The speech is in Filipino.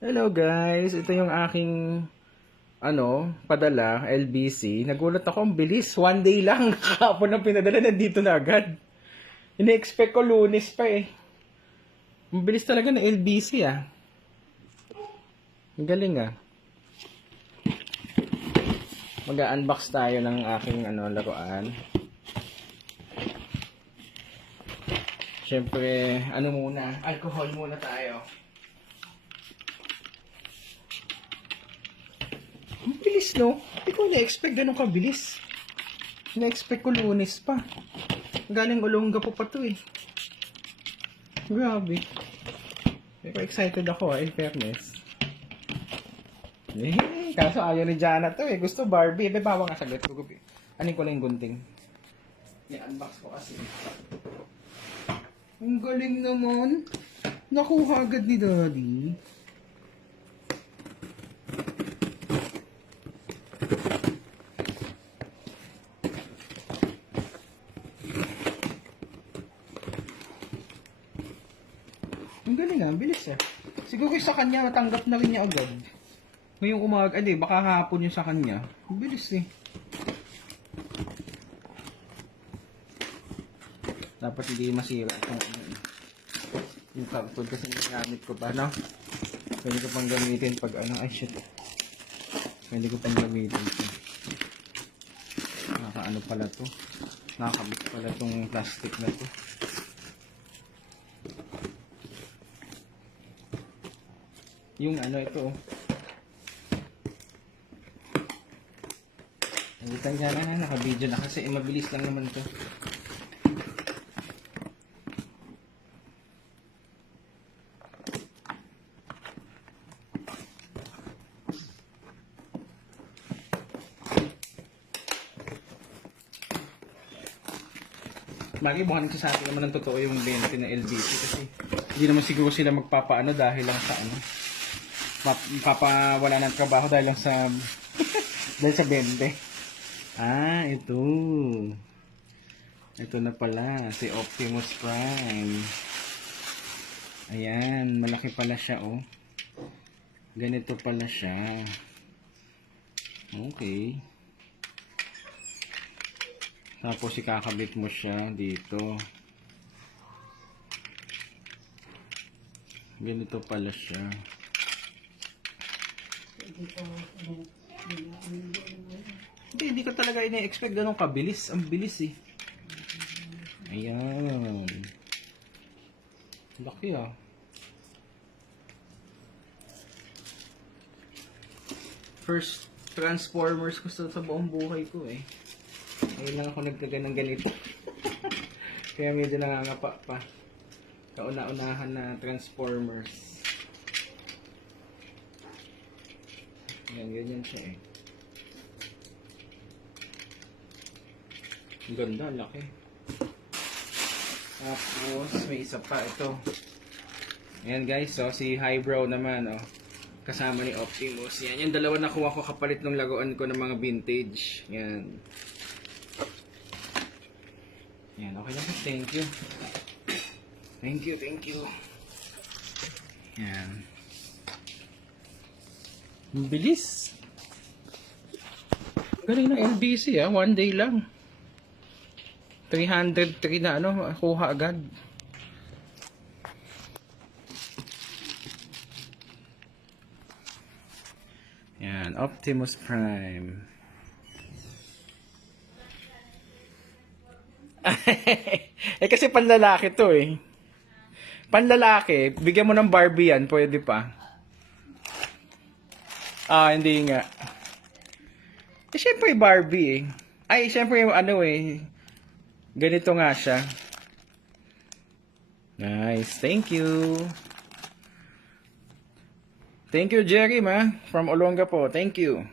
Hello guys, ito yung aking padala, LBC. Nagulat ako, ang bilis. One day lang, kahapon ang pinadala, nandito na agad. Ini-expect ko Lunes pa eh. Ang bilis talaga ng LBC ah. Ang galing ah. Mag-unbox tayo ng aking laruan. Siyempre, alcohol muna tayo. Ang bilis, no? Hindi ko na-expect ganun kabilis. Na-expect ko Lunes pa. Galing Olonga po pa to eh. Grabe. Pero excited ako in fairness. Kaso ayaw ni Jana to eh. Gusto Barbie. Bawa nga saglit. Anin ko lang yung gunting. I-unbox ko kasi. Ang galing naman. Nakuha agad ni Daddy. Ang galing ah, bilis eh. Siguro sa kanya, matanggap na rin niya agad. Ngayong umaga, baka hapon yung sa kanya. Ang bilis eh. Dapat hindi masira yung cardboard kasi nagamit ko pa, no? Pwede ko pang gamitin pag ay shit. Pwede ko pang gamitin ito. Nakakaano pala to. Nakakabit pala tong plastic na to. Yung ito oh. Nagitan niya na, naka-video na kasi mabilis lang naman to. Lagi bukan nagsasabi naman ng totoo yung 20 na LBC kasi hindi naman siguro sila magpapaano dahil lang sa papawala ng trabaho dahil lang sa dahil sa 20. Ito. Ito na pala si Optimus Prime. Ayan, malaki pala siya oh. Ganito pala siya. Okay. Tapos ikakabit mo siya dito. Ganito pala siya. Hindi ko talaga ina-expect ganun kabilis. Ang bilis eh. Ayan. Laki ah. First Transformers ko sa buong buhay ko eh. Ngayon lang ako nagtaga ng ganito. Kaya medyo nangangapa pa. Kauna-unahan na Transformers. Ayan, ganyan siya eh. Ang ganda, laki. Tapos, may isa pa ito. Ayan guys, so si Highbrow naman, oh. Kasama ni Optimus. Yan, yung dalawa nakuha ko kapalit ng laruan ko ng mga vintage. Yan. Yan, okay lang. Thank you. Thank you, thank you. Yan. Ang bilis. Galing ng LBC ah. One day lang. 303 na kuha agad. Yan, Optimus Prime. Kasi panlalaki to eh. Panlalaki, bigyan mo ng Barbie yan, pwede pa. Hindi nga. Syempre Barbie eh. Syempre ganito nga siya. Nice, thank you. Thank you Jerry from Olonga po, thank you.